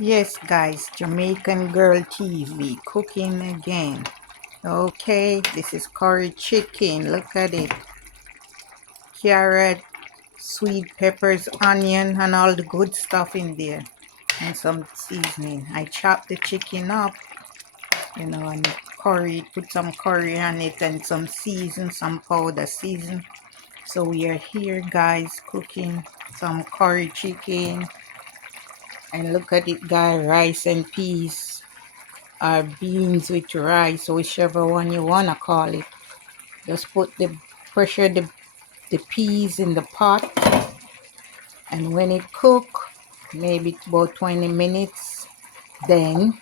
Yes, guys, Jamaican Girl TV cooking again. Okay, this is curry chicken. Look at it. Carrot, sweet peppers, onion, and all the good stuff in there. And some seasoning. I chopped the chicken up, and curry, put some curry on it and some season, some powder season. So we are here, guys, cooking some curry chicken. And look at it, guys, rice and peas. Or beans with rice, whichever one you wanna call it. Just pressure the peas in the pot, and when it cook, maybe it's about 20 minutes, then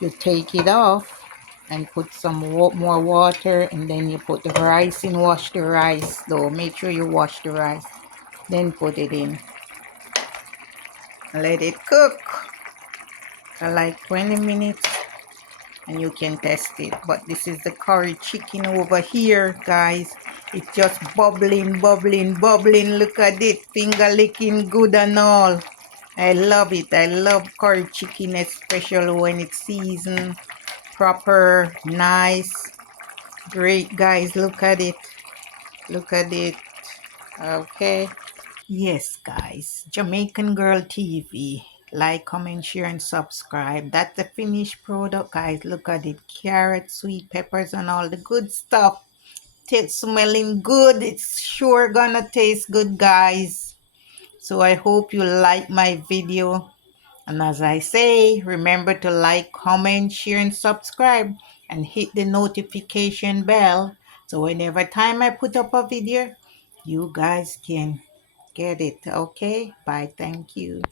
you take it off and put some more water, and then you put the rice in. Wash the rice though, make sure you wash the rice, then put it in, let it cook for like 20 minutes, and you can test it. But this is the curry chicken over here, guys. It's just bubbling, bubbling, bubbling. Look at it, finger licking good and all. I love it. I love curry chicken, especially when it's seasoned proper, nice, great. Guys, look at it, look at it. Okay, yes, guys, Jamaican Girl TV. Like, comment, share, and subscribe. That's the finished product, guys. Look at it. Carrot, sweet peppers, and all the good stuff. It's smelling good. It's sure gonna taste good, guys. So I hope you like my video. And as I say, remember to like, comment, share, and subscribe. And hit the notification bell. So whenever time I put up a video, you guys can get it. Okay, bye. Thank you.